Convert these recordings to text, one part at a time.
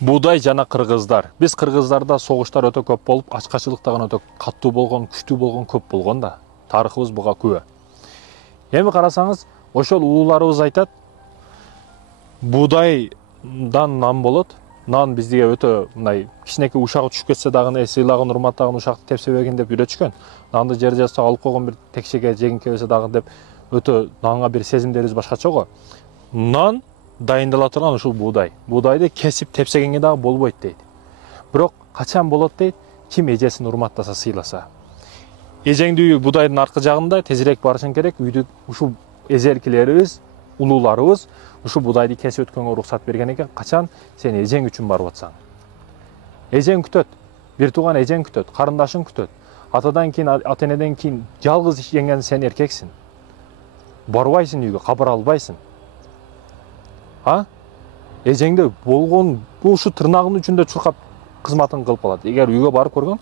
Будай жана кыргыздар. Биз кыргыздарда согуштар өтө көп болуп, ачкачылык дагы өтө каттуу болгон, күчтүү болгон, көп болгон да. Тарыхыбыз буга күбө. Эми карасаңыз, ошол улууларыбыз айтат, будайдан нан болот. Нан бизге өтө мындай кичинекей ушак түшүп кетсе дагы, сыйлагын, урматтагын ушакты тепсебегин деп үйрөтүшкөн. Нанды жер жазса алып койгон бир текшеге жегин келсе дагы деп өтө нанга бир сезимдерибиз башкача го. Нан дайындала турган ушул буудай. Буудайды кесип тепсегенге дагы болбойт дейт. Бирок качан болот дейт? Ким эжесин урматтаса, сыйласа. Эжеңди үй будайдын аркы жагында тезирээк барышың керек. Үйдү ушул эзелкилерибиз, улууларыбыз ушул будайды кесип өткөнгө уруксат берген экен. Качан сен эжең үчүн барып атсаң. Эжең күтөт. Бир тууган эжең күтөт, карындашың күтөт. Атадан кийин, ата-энеден кийин жалгыз жеңген сен эркексиң. Барбайсың үйгө, кабар албайсың. Эжеңде болгон ушу тырнагынын үчүндө чуркап кызматын кылып калат. Эгер үйгө барып көргөн,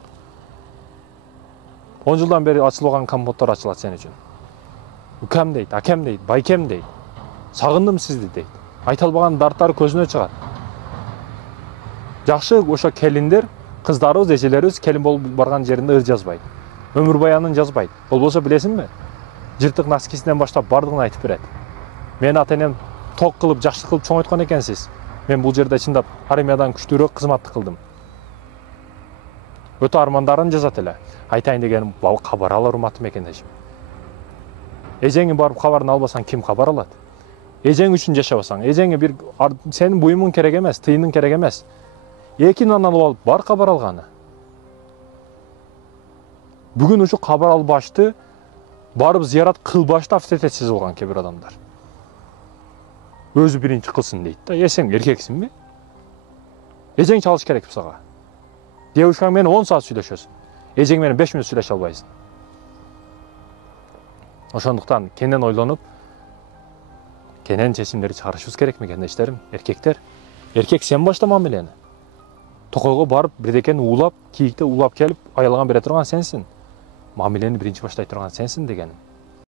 10 жылдан бери ачылган компоттор ачылат сен үчүн. Укам дейт, акам дейт, байкем дейт. Сагындым сизди дейт. Айта албаган дарттары көзүнө чыгат. Жакшы ошо келиндер, кыздарыбыз, эжелерибиз келин болуп барган жеринде ыр жазбайт. Өмүр баянын жазбайт. Болбосо билесиңби? Жыртык носкисинен баштап бардыгын айтып берет. Мен ата-энем ток кылып, жакшы кылып чоңойткон экенсиз. Мен бул жерде чындап армиядан күчтүүрөөк кызматты кылдым. Өтө армандарын жазат эле. Айтайын дегеним, кабар алар урматтуу мекендешим. Эжеңи барып кабарын албасаң, ким кабар алат? Эжең үчүн жашабасаң, эжеңе бир сенин буюмуң керек эмес, тыйының керек эмес. Эки нан алып алып бар кабар алганы. Бүгүн ушу кабар албашты барып зыярат кылбашты авторитетсиз болгон кээ бир адамдар. Өзү биринчи кылсын дейт да. Сен эркексиңби? Эжең чалыш керек сага. Девушкаң менен 10 саат сүйлөшөсүң. Эжең менен 5 мүнөт сүйлөшө албайсың. Ошондуктан кенен ойлонуп, кенен чечимдерди чыгарышыбыз керек мекендештерим, эркектер. Эркек сен башта мамилени. Токойго барып, бирдекени уулап, кийикте уулап келип, аялаган бере турган сенсиң. Мамилени биринчи баштай турган сенсиң дегеним.